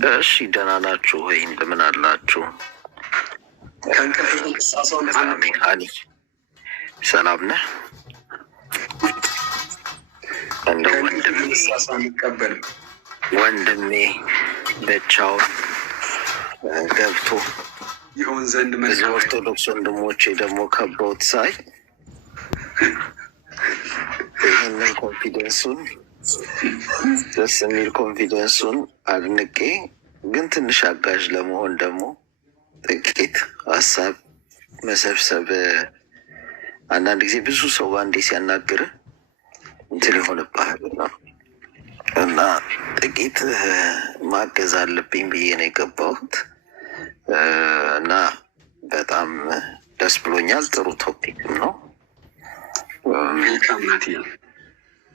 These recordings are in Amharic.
እሺ ደህና ናችሁ ወይ? እንደምን አላችሁ? ሰላም ነህ? እንደው ወንድሜ ብቻውን ገብቶ ይሆን ዘንድ ብዙ ኦርቶዶክስ ወንድሞቼ ደግሞ ከበውት ሳይ ይህንን ኮንፊደንሱን ደስ የሚል ኮንፊደንሱን አድንቄ ግን ትንሽ አጋዥ ለመሆን ደግሞ ጥቂት ሀሳብ መሰብሰብ አንዳንድ ጊዜ ብዙ ሰው በአንዴ ሲያናግር እንትን ይሆንብሃል እና ጥቂት ማገዝ አለብኝ ብዬ ነው የገባሁት እና በጣም ደስ ብሎኛል። ጥሩ ቶፒክም ነው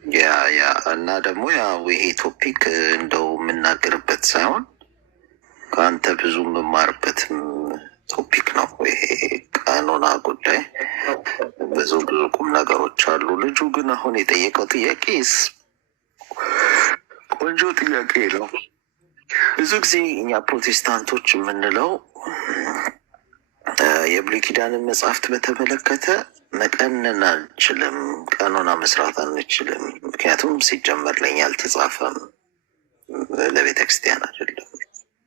ያ እና ደግሞ ያው ይሄ ቶፒክ እንደው የምናገርበት ሳይሆን ከአንተ ብዙ የምማርበትም ቶፒክ ነው። ይሄ ቀኖና ጉዳይ ብዙ ቁም ነገሮች አሉ። ልጁ ግን አሁን የጠየቀው ጥያቄ ቆንጆ ጥያቄ ነው። ብዙ ጊዜ እኛ ፕሮቴስታንቶች የምንለው የብሉይ ኪዳንን መጽሐፍት በተመለከተ መቀነን አንችልም፣ ቀኖና መስራት አንችልም። ምክንያቱም ሲጀመር ለኛ አልተጻፈም፣ ለቤተ ክርስቲያን አይደለም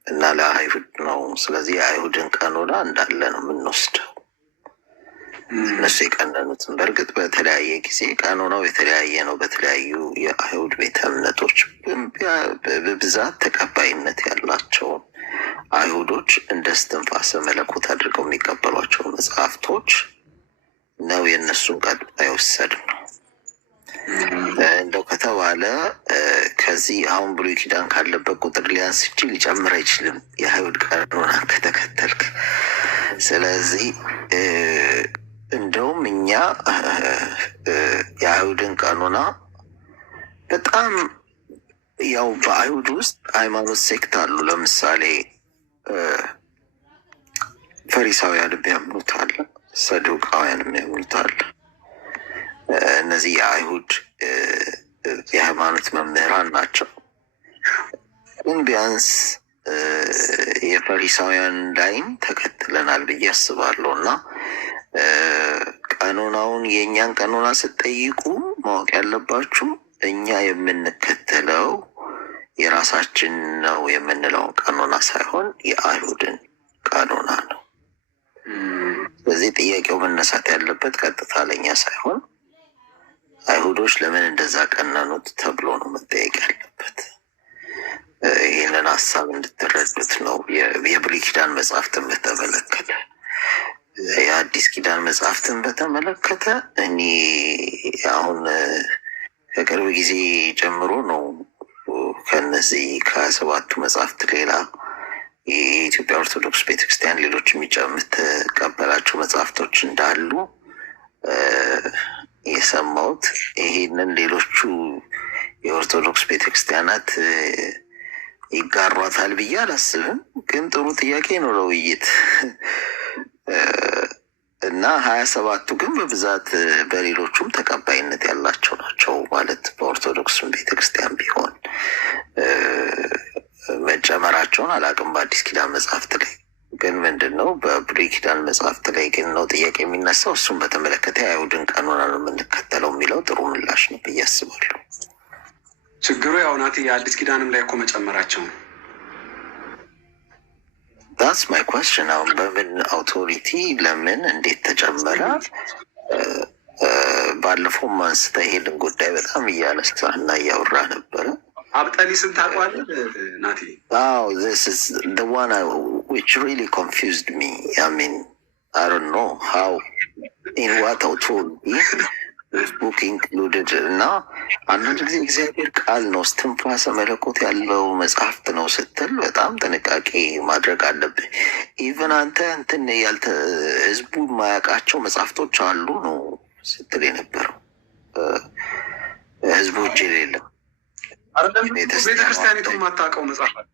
እና ለአይሁድ ነው። ስለዚህ የአይሁድን ቀኖና እንዳለ ነው የምንወስደው። እነሱ የቀነኑትን በእርግጥ በተለያየ ጊዜ ቀኖናው የተለያየ ነው። በተለያዩ የአይሁድ ቤተ እምነቶች በብዛት ተቀባይነት ያላቸውን አይሁዶች እንደ እስትንፋሰ መለኮት አድርገው የሚቀበሏቸው መጽሐፍቶች ነው የእነሱን ቀጥታ የወሰድ ነው። እንደው ከተባለ ከዚህ አሁን ብሉይ ኪዳን ካለበት ቁጥር ሊያንስ እንጂ ሊጨምር አይችልም የአይሁድ ቀኖና ከተከተልክ። ስለዚህ እንደውም እኛ የአይሁድን ቀኖና በጣም ያው በአይሁድ ውስጥ ሃይማኖት ሴክት አሉ። ለምሳሌ ፈሪሳውያን የሚያምኑት አለ፣ ሰዱቃውያን የሚያምኑት አለ። እነዚህ የአይሁድ የሃይማኖት መምህራን ናቸው። ግን ቢያንስ የፈሪሳውያን ላይን ተከትለናል ብዬ አስባለሁ እና ቀኖናውን የእኛን ቀኖና ስትጠይቁ ማወቅ ያለባችሁ እኛ የምንከተለው የራሳችን ነው የምንለውን ቀኖና ሳይሆን የአይሁድን ቀኖና ነው። ስለዚህ ጥያቄው መነሳት ያለበት ቀጥታ ለኛ ሳይሆን አይሁዶች ለምን እንደዛ ቀነኑት ተብሎ ነው መጠየቅ ያለበት። ይህንን ሀሳብ እንድትረዱት ነው። የብሉይ ኪዳን መጽሐፍትን በተመለከተ የአዲስ ኪዳን መጽሐፍትን በተመለከተ እኔ አሁን ከቅርብ ጊዜ ጀምሮ ነው ከነዚህ ከ27ቱ መጽሐፍት ሌላ የኢትዮጵያ ኦርቶዶክስ ቤተክርስቲያን ሌሎች የምትቀበላቸው መጽሐፍቶች እንዳሉ የሰማሁት። ይሄንን ሌሎቹ የኦርቶዶክስ ቤተክርስቲያናት ይጋሯታል ብዬ አላስብም፣ ግን ጥሩ ጥያቄ ነው ለውይይት እና 27ቱ ግን በብዛት በሌሎቹም ተቀባይነት ያላቸው ናቸው። ማለት በኦርቶዶክስ ቤተክርስቲያን ቢሆን መጨመራቸውን አላውቅም። በአዲስ ኪዳን መጽሐፍት ላይ ግን ምንድን ነው በብሉይ ኪዳን መጽሐፍት ላይ ግን ነው ጥያቄ የሚነሳው። እሱም በተመለከተ የአይሁድን ቀኖና ነው የምንከተለው የሚለው ጥሩ ምላሽ ነው ብዬ አስባለሁ። ችግሩ ያው ናቲ የአዲስ ኪዳንም ላይ እኮ መጨመራቸው ነው። ዳትስ ማይ ኳስችን። አሁን በምን አውቶሪቲ ለምን እንዴት ተጨመረ? ባለፈው አንስተ ይሄንን ጉዳይ በጣም እያነሳ እና እያወራ ነበረ። አብጠሊስን ታውቀዋለህ ናቲ? አዎ this is the one which really confused me. I mean, I don't know how, in what authority book included እና አንዳንድ ጊዜ እግዚአብሔር ቃል ነው እስትንፋሰ መለኮት ያለው መጽሐፍት ነው ስትል በጣም ጥንቃቄ ማድረግ አለብህ። ኢቨን አንተ እንትን ህዝቡ የማያውቃቸው መጽሐፍቶች አሉ ነው ስትል የነበረው ህዝቡ እጅ የሌለው ቤተክርስቲያኒቱ የማታውቀው መጽሐፍ አለ፣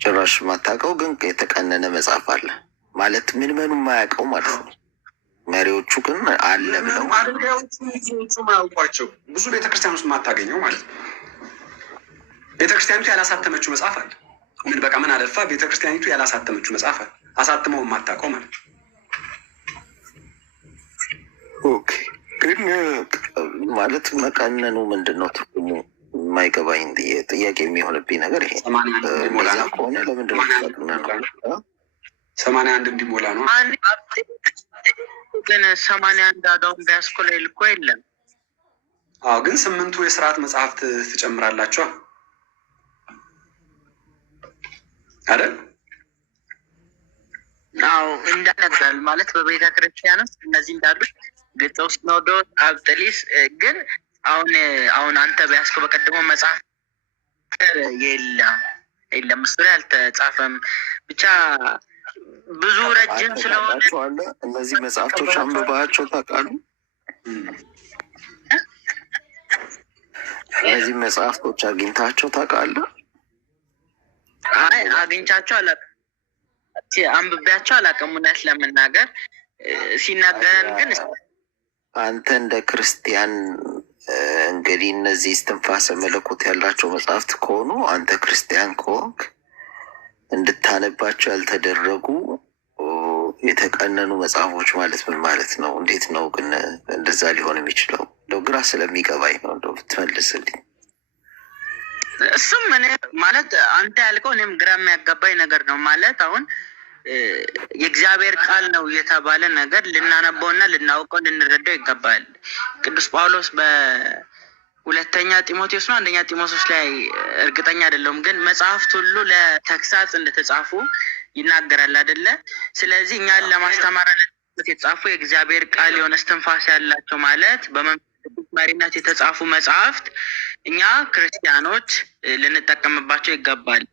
ጭራሽ የማታውቀው ግን የተቀነነ መጽሐፍ አለ ማለት ምን የማያውቀው ማለት ነው። መሪዎቹ ግን አለ ብለው አገልጋዮቹ ማያውቋቸው ብዙ ቤተክርስቲያን ውስጥ የማታገኘው ማለት ነው። ቤተክርስቲያኒቱ ያላሳተመችው መጽሐፍ አለ። ምን በቃ ምን አለፋ ቤተክርስቲያኒቱ ያላሳተመችው መጽሐፍ አሳትመው የማታውቀው ማለት ነው። ኦኬ ግን ማለት መቀነኑ ምንድን ነው ትርጉሙ? የማይገባኝ ጥያቄ የሚሆንብኝ ነገር ይሄ እንደዚያ ከሆነ ለምንድን ነው ነው 81 እንዲሞላ ነው። ግን 81 አዳውን ቢያስኮላ ይልኮ የለም። አዎ ግን 8ቱ የስርዓት መጽሐፍት ትጨምራላችሁ አይደል? አዎ እንዳነጋል ማለት በቤተ ክርስቲያን ውስጥ እነዚህ እንዳሉት ግልጽ ነው። አብጥሊስ ግን አሁን አንተ ቢያስከው በቀድሞ መጽሐፍ የለም እሱ ላይ አልተጻፈም። ብቻ ብዙ ረጅም ስለሆነ እነዚህ መጽሐፍቶች አንብባቸው ታውቃለህ? እነዚህ መጽሐፍቶች አግኝታቸው ታውቃለህ? አይ አግኝቻቸው አላውቅም፣ አንብቤያቸው አላውቅም። እውነት ለመናገር ሲናገረን ግን አንተ እንደ ክርስቲያን እንግዲህ እነዚህ እስትንፋሰ መለኮት ያላቸው መጽሐፍት ከሆኑ አንተ ክርስቲያን ከሆንክ እንድታነባቸው ያልተደረጉ የተቀነኑ መጽሐፎች ማለት ምን ማለት ነው? እንዴት ነው ግን እንደዛ ሊሆን የሚችለው? እንደው ግራ ስለሚገባኝ ነው እንደው ብትመልስልኝ። እሱም እኔ ማለት አንተ ያልከው እኔም ግራ የሚያጋባኝ ነገር ነው። ማለት አሁን የእግዚአብሔር ቃል ነው የተባለ ነገር ልናነበውና ልናውቀው ልንረዳው ይገባል። ቅዱስ ጳውሎስ በሁለተኛ ጢሞቴዎስ ነው አንደኛ ጢሞቴዎስ ላይ እርግጠኛ አይደለሁም፣ ግን መጽሐፍት ሁሉ ለተግሳጽ እንደተጻፉ ይናገራል አይደለ? ስለዚህ እኛን ለማስተማር የተጻፉ የእግዚአብሔር ቃል የሆነ እስትንፋስ ያላቸው ማለት በመንፈስ ቅዱስ መሪነት የተጻፉ መጽሐፍት እኛ ክርስቲያኖች ልንጠቀምባቸው ይገባል።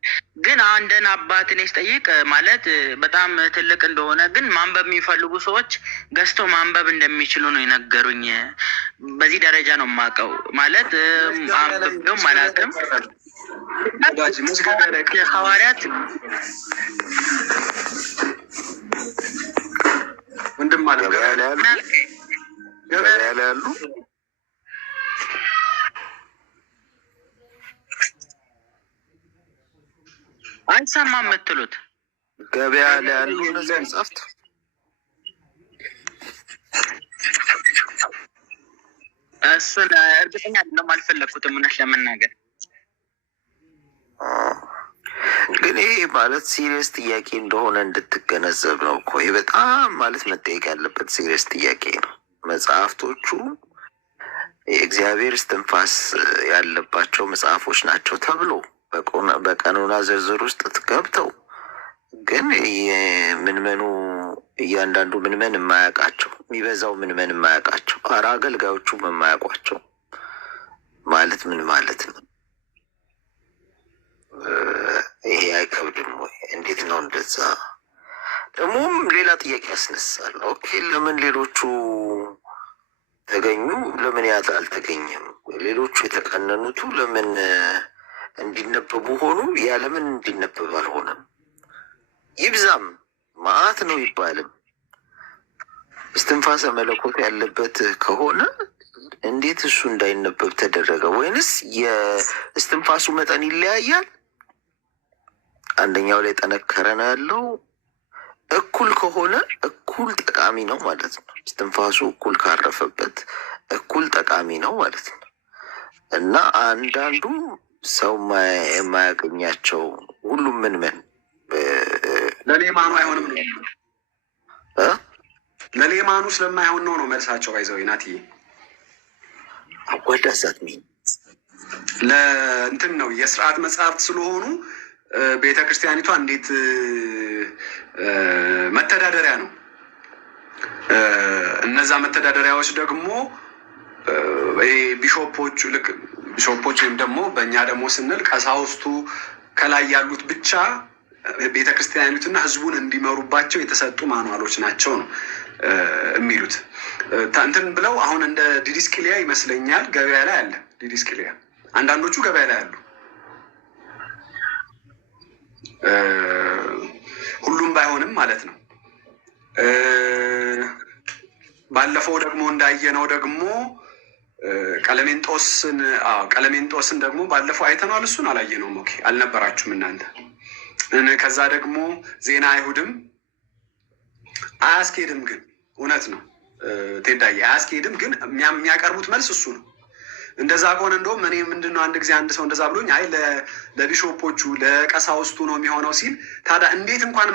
ግን አንድን አባትን ስጠይቅ ማለት በጣም ትልቅ እንደሆነ ግን ማንበብ የሚፈልጉ ሰዎች ገዝቶ ማንበብ እንደሚችሉ ነው የነገሩኝ። በዚህ ደረጃ ነው የማውቀው። ማለት አንብቤውም አላውቅም። ሐዋርያት ወንድም ማለት ገበያ ላይ ያሉ አይሰማም የምትሉት ገበያ ላይ ያሉ እነዚህ መጽሐፍት እሱን እርግጠኛ አይደለም፣ አልፈለግኩትም እውነት ለመናገር። ግን ይሄ ማለት ሲሪየስ ጥያቄ እንደሆነ እንድትገነዘብ ነው እኮ። ይሄ በጣም ማለት መጠየቅ ያለበት ሲሪየስ ጥያቄ ነው። መጽሐፍቶቹ የእግዚአብሔር እስትንፋስ ያለባቸው መጽሐፎች ናቸው ተብሎ በቀኖና ዝርዝር ውስጥ ገብተው ግን ምንመኑ እያንዳንዱ ምንመን የማያውቃቸው የሚበዛው ምንመን የማያውቃቸው አገልጋዮቹ የማያውቋቸው ማለት ምን ማለት ነው? ይሄ አይከብድም ወይ? እንዴት ነው እንደዛ? ደግሞም ሌላ ጥያቄ ያስነሳል። ኦኬ ለምን ሌሎቹ ተገኙ፣ ለምን ያት አልተገኘም? ሌሎቹ የተቀነኑቱ ለምን እንዲነበቡ ሆኑ? ያለምን እንዲነበብ አልሆነም? ይብዛም መዓት ነው ይባልም እስትንፋሰ መለኮት ያለበት ከሆነ እንዴት እሱ እንዳይነበብ ተደረገ? ወይንስ የእስትንፋሱ መጠን ይለያያል? አንደኛው ላይ ጠነከረ ነው ያለው። እኩል ከሆነ እኩል ጠቃሚ ነው ማለት ነው። እስትንፋሱ እኩል ካረፈበት እኩል ጠቃሚ ነው ማለት ነው። እና አንዳንዱ ሰው የማያገኛቸው ሁሉም ምን ለሌማኑ አይሆንም ነው ለሌማኑ ስለማይሆን ነው መልሳቸው። ባይዘው ናትዬ አወዳዛት ሚ ለእንትን ነው የስርዓት መጽሐፍት ስለሆኑ ቤተ ክርስቲያኒቷ እንዴት መተዳደሪያ ነው። እነዛ መተዳደሪያዎች ደግሞ ቢሾፖቹ ልክ ቢሾፖች ወይም ደግሞ በእኛ ደግሞ ስንል ቀሳውስቱ ከላይ ያሉት ብቻ ቤተ ክርስቲያኒቱና ህዝቡን እንዲመሩባቸው የተሰጡ ማኑዋሎች ናቸው ነው የሚሉት። እንትን ብለው አሁን እንደ ዲዲስቅልያ ይመስለኛል ገበያ ላይ አለ። ዲዲስቅልያ አንዳንዶቹ ገበያ ላይ አሉ። ሁሉም ባይሆንም ማለት ነው። ባለፈው ደግሞ እንዳየነው ደግሞ ቀለሜንጦስን ደግሞ ባለፈው አይተናል። እሱን አላየነውም። ኦኬ አልነበራችሁም እናንተ። ከዛ ደግሞ ዜና አይሁድም አያስኬድም። ግን እውነት ነው ቴዳዬ አያስኬድም። ግን የሚያቀርቡት መልስ እሱ ነው። እንደዛ ከሆነ እንደውም እኔ ምንድነው አንድ ጊዜ አንድ ሰው እንደዛ ብሎኝ አይ ለቢሾፖቹ ለቀሳውስቱ ነው የሚሆነው ሲል ታዲያ እንዴት እንኳን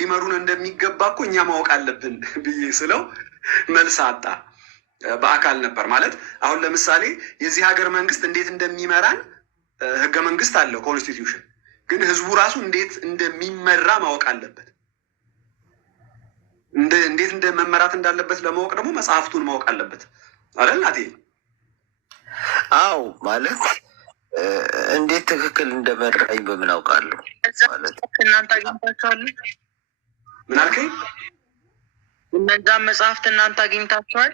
ሊመሩን እንደሚገባ እኮ እኛ ማወቅ አለብን ብዬ ስለው መልስ አጣ። በአካል ነበር ማለት አሁን ለምሳሌ የዚህ ሀገር መንግስት እንዴት እንደሚመራን ህገ መንግስት አለው ኮንስቲትዩሽን። ግን ህዝቡ ራሱ እንዴት እንደሚመራ ማወቅ አለበት። እንዴት እንደመመራት እንዳለበት ለማወቅ ደግሞ መጽሐፍቱን ማወቅ አለበት አይደል ናቴ? አው ማለት እንዴት ትክክል እንደመራኝ በምን አውቃለሁ? ማለት እናንተ አግኝታችኋል? ምን አልከኝ? እነዛን መጽሐፍት እናንተ አግኝታችኋል?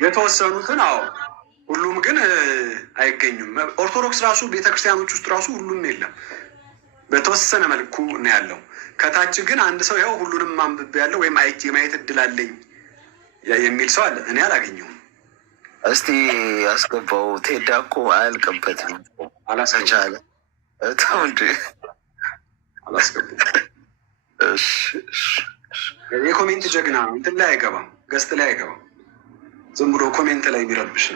የተወሰኑትን አዎ፣ ሁሉም ግን አይገኙም። ኦርቶዶክስ ራሱ ቤተክርስቲያኖች ውስጥ ራሱ ሁሉም የለም፣ በተወሰነ መልኩ ነው ያለው። ከታች ግን አንድ ሰው ያው ሁሉንም ማንበብ ያለው ወይም የማየት እድል አለኝ የሚል ሰው አለ። እኔ አላገኘሁም። እስቲ አስገባው። ቴዳ እኮ አያልቅበትም። አላስቻለ ተው እንጂ አላስገባም። የኮሜንት ጀግና እንትን ላይ አይገባም፣ ገስት ላይ አይገባም። ዝም ብሎ ኮሜንት ላይ የሚረብሽ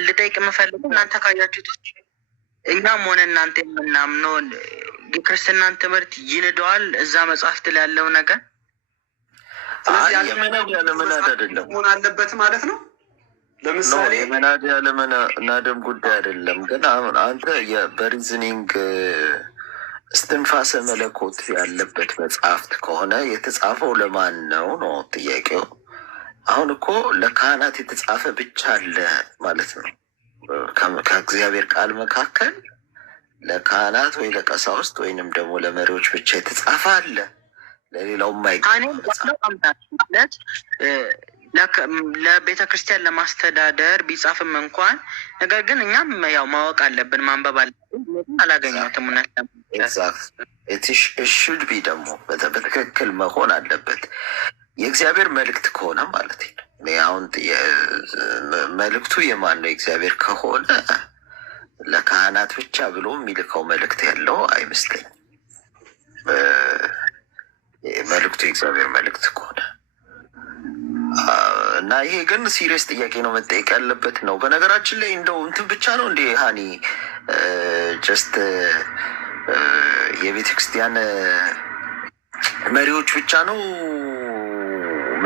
ልጠይቅ የምፈልገው እናንተ ካያችሁት እኛም ሆነ እናንተ የምናምነውን የክርስትናን ትምህርት ይንደዋል እዛ መጽሐፍት ላይ ያለው ነገር የመናድ ያለመናድ አይደለም መሆን አለበት ማለት ነው። ለምሳሌ የመናድ ያለመናድም ጉዳይ አይደለም። ግን አንተ በሪዝኒንግ እስትንፋሰ መለኮት ያለበት መጽሐፍት ከሆነ የተጻፈው ለማን ነው ነው ጥያቄው። አሁን እኮ ለካህናት የተጻፈ ብቻ አለ ማለት ነው። ከእግዚአብሔር ቃል መካከል ለካህናት ወይ ለቀሳውስት ወይንም ደግሞ ለመሪዎች ብቻ የተጻፈ አለ፣ ለሌላው ማለት ለቤተ ክርስቲያን ለማስተዳደር ቢጻፍም እንኳን ነገር ግን እኛም ያው ማወቅ አለብን፣ ማንበብ አለብን። አላገኘሁትም። ሹድ ቢ ደግሞ በትክክል መሆን አለበት። የእግዚአብሔር መልእክት ከሆነ ማለት ነው። አሁን መልእክቱ የማን ነው? የእግዚአብሔር ከሆነ ለካህናት ብቻ ብሎ የሚልከው መልእክት ያለው አይመስለኝም። መልእክቱ የእግዚአብሔር መልእክት ከሆነ እና ይሄ ግን ሲሪየስ ጥያቄ ነው፣ መጠየቅ ያለበት ነው። በነገራችን ላይ እንደው እንትን ብቻ ነው እንዴ ሀኒ ጀስት የቤተ ክርስቲያን መሪዎች ብቻ ነው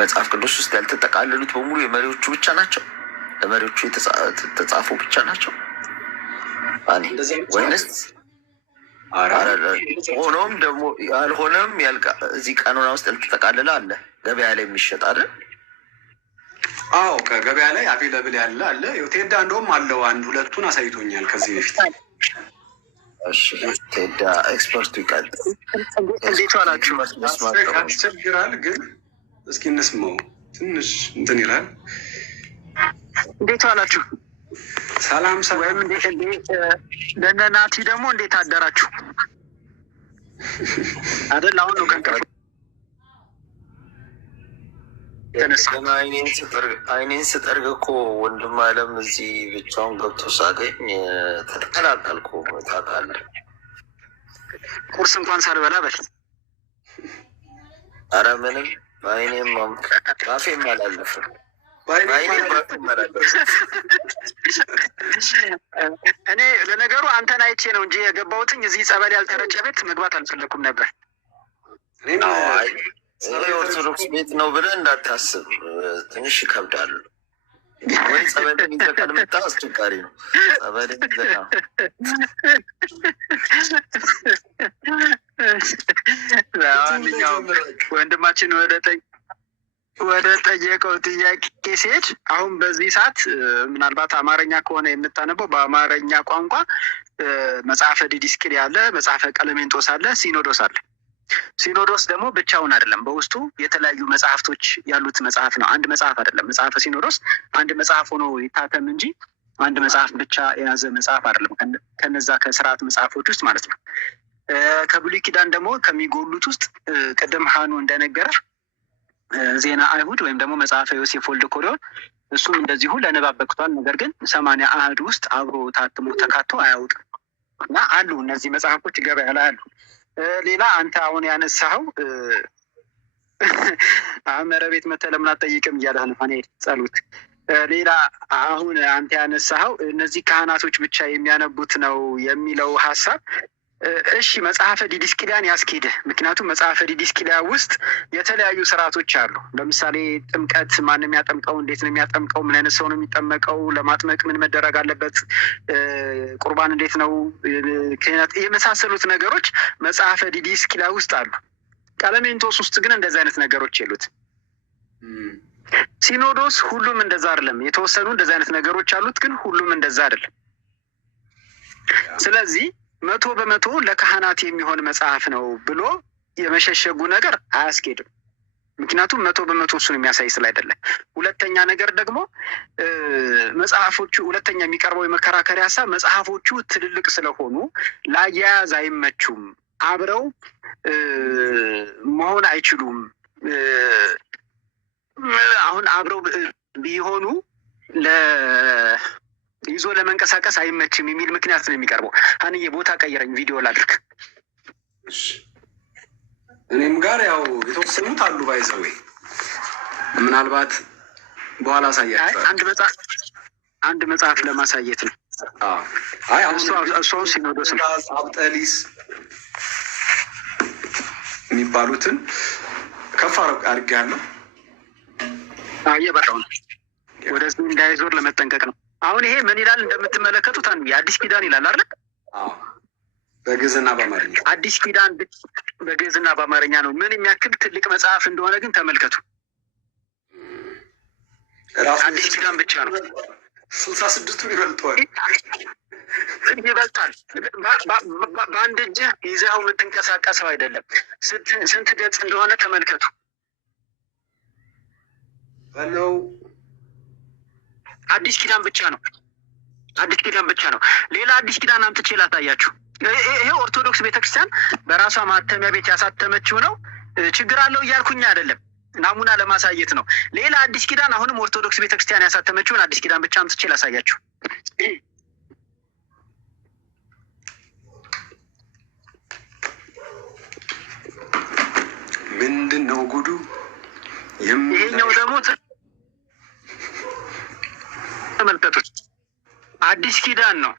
መጽሐፍ ቅዱስ ውስጥ ያልተጠቃለሉት በሙሉ የመሪዎቹ ብቻ ናቸው? ለመሪዎቹ የተጻፉ ብቻ ናቸው ወይንስ ሆኖም ደግሞ ያልሆነም እዚህ ቀኖና ውስጥ ያልተጠቃለለ አለ ገበያ ላይ የሚሸጥ አይደል? አዎ ከገበያ ላይ አቬለብል ያለ አለ። ቴዳ እንደውም አለው አንድ ሁለቱን አሳይቶኛል ከዚህ በፊት። እሺ ቴዳ ኤክስፐርቱ ይቀጥል። እንዴት ዋላችሁ? ያስቸግራል ግን እስኪ እንስማው። ትንሽ እንትን ይላል። እንዴት ዋላችሁ? ሰላም ወይም ለእነ ናቲ ደግሞ እንዴት አደራችሁ? አይደል አሁን ነው ከእንቅልፍ አይኔን ስጠርግ እኮ ወንድም አለም እዚህ ብቻውን ገብቶ ሳገኝ ተቀላቀልኩ። ታውቃለህ ቁርስ እንኳን ሳልበላ በል። ኧረ ምንም በአይኔም ባፌም አላለፍም። እኔ ለነገሩ አንተን አይቼ ነው እንጂ የገባሁትኝ እዚህ ጸበል ያልተረጨ ቤት መግባት አልፈለኩም ነበር። ኦርቶዶክስ ቤት ነው ብለህ እንዳታስብ፣ ትንሽ ይከብዳሉ። ወይ ጸበልን ይዘህ ካልመጣ አስቸጋሪ ነው። ጸበልን ይዘህ ለማንኛውም ወንድማችን ወደ ጠየቀው ጥያቄ ሲሄድ አሁን በዚህ ሰዓት ምናልባት አማርኛ ከሆነ የምታነበው በአማርኛ ቋንቋ መጽሐፈ ዲድስቅልያ አለ፣ መጽሐፈ ቀለሜንጦስ አለ፣ ሲኖዶስ አለ። ሲኖዶስ ደግሞ ብቻውን አይደለም፣ በውስጡ የተለያዩ መጽሐፍቶች ያሉት መጽሐፍ ነው። አንድ መጽሐፍ አይደለም። መጽሐፈ ሲኖዶስ አንድ መጽሐፍ ሆኖ ይታተም እንጂ አንድ መጽሐፍ ብቻ የያዘ መጽሐፍ አይደለም። ከነዛ ከስርዓት መጽሐፎች ውስጥ ማለት ነው። ከብሉይ ኪዳን ደግሞ ከሚጎሉት ውስጥ ቅድም ሀኑ እንደነገረ ዜና አይሁድ ወይም ደግሞ መጽሐፈ ዮሴፍ ወልደ ኮሪዮን እሱም እንደዚሁ ለንባብ በቅቷል። ነገር ግን 80 አህድ ውስጥ አብሮ ታትሞ ተካቶ አያውቅም እና አሉ እነዚህ መጽሐፎች ገበያ ላይ አሉ። ሌላ አንተ አሁን ያነሳኸው አመረ ቤት መተህ ለምን አትጠይቅም እያለህ ነው እኔ ጸሎት። ሌላ አሁን አንተ ያነሳኸው እነዚህ ካህናቶች ብቻ የሚያነቡት ነው የሚለው ሀሳብ እሺ መጽሐፈ ዲድስቅልያን ያስኬድህ። ምክንያቱም መጽሐፈ ዲድስቅልያ ውስጥ የተለያዩ ስርዓቶች አሉ። ለምሳሌ ጥምቀት ማን የሚያጠምቀው፣ እንዴት ነው የሚያጠምቀው፣ ምን አይነት ሰው ነው የሚጠመቀው፣ ለማጥመቅ ምን መደረግ አለበት፣ ቁርባን እንዴት ነው፣ ክህነት፣ የመሳሰሉት ነገሮች መጽሐፈ ዲድስቅልያ ውስጥ አሉ። ቀለሜንጦስ ውስጥ ግን እንደዚህ አይነት ነገሮች የሉት። ሲኖዶስ ሁሉም እንደዛ አይደለም። የተወሰኑ እንደዚህ አይነት ነገሮች አሉት፣ ግን ሁሉም እንደዛ አይደለም። ስለዚህ 100% ለካህናት የሚሆን መጽሐፍ ነው ብሎ የመሸሸጉ ነገር አያስኬድም። ምክንያቱም 100% እሱን የሚያሳይ ስላይደለ። ሁለተኛ ነገር ደግሞ መጽሐፎቹ ሁለተኛ የሚቀርበው የመከራከሪያ ሀሳብ መጽሐፎቹ ትልልቅ ስለሆኑ ለአያያዝ አይመቹም፣ አብረው መሆን አይችሉም። አሁን አብረው ቢሆኑ ይዞ ለመንቀሳቀስ አይመችም የሚል ምክንያት ነው የሚቀርበው። አንዬ ቦታ ቀይረኝ፣ ቪዲዮ ላድርግ። እኔም ጋር ያው የተወሰኑት አሉ ባይዘዌ ምናልባት በኋላ አሳያቸዋለሁ። አንድ መጽሐፍ ለማሳየት ነው። አይ አሁን እሱ ሲኖዶስ ነው። አብጠሊስ የሚባሉትን ከፍ አድርጌያለሁ። እየበራው ነው፣ ወደዚህ እንዳይዞር ለመጠንቀቅ ነው። አሁን ይሄ ምን ይላል እንደምትመለከቱት አንዱ የአዲስ ኪዳን ይላል አይደል? በግዕዝና በአማርኛ አዲስ ኪዳን በግዕዝና በአማርኛ ነው። ምን የሚያክል ትልቅ መጽሐፍ እንደሆነ ግን ተመልከቱ። አዲስ ኪዳን ብቻ ነው። 66ቱን ይበልጠዋል። በአንድ እጅህ ይዘኸው የምትንቀሳቀሰው አይደለም። ስንት ገጽ እንደሆነ ተመልከቱ። በለው አዲስ ኪዳን ብቻ ነው። አዲስ ኪዳን ብቻ ነው። ሌላ አዲስ ኪዳን አምጥቼ ላሳያችሁ። ይሄ ኦርቶዶክስ ቤተክርስቲያን በራሷ ማተሚያ ቤት ያሳተመችው ነው። ችግር አለው እያልኩኝ አይደለም፣ ናሙና ለማሳየት ነው። ሌላ አዲስ ኪዳን አሁንም ኦርቶዶክስ ቤተክርስቲያን ያሳተመችውን አዲስ ኪዳን ብቻ አምጥቼ ላሳያችሁ። ምንድን ነው ጉዱ? ይሄኛው ደግሞ ተመልከቱት፣ አዲስ ኪዳን ነው።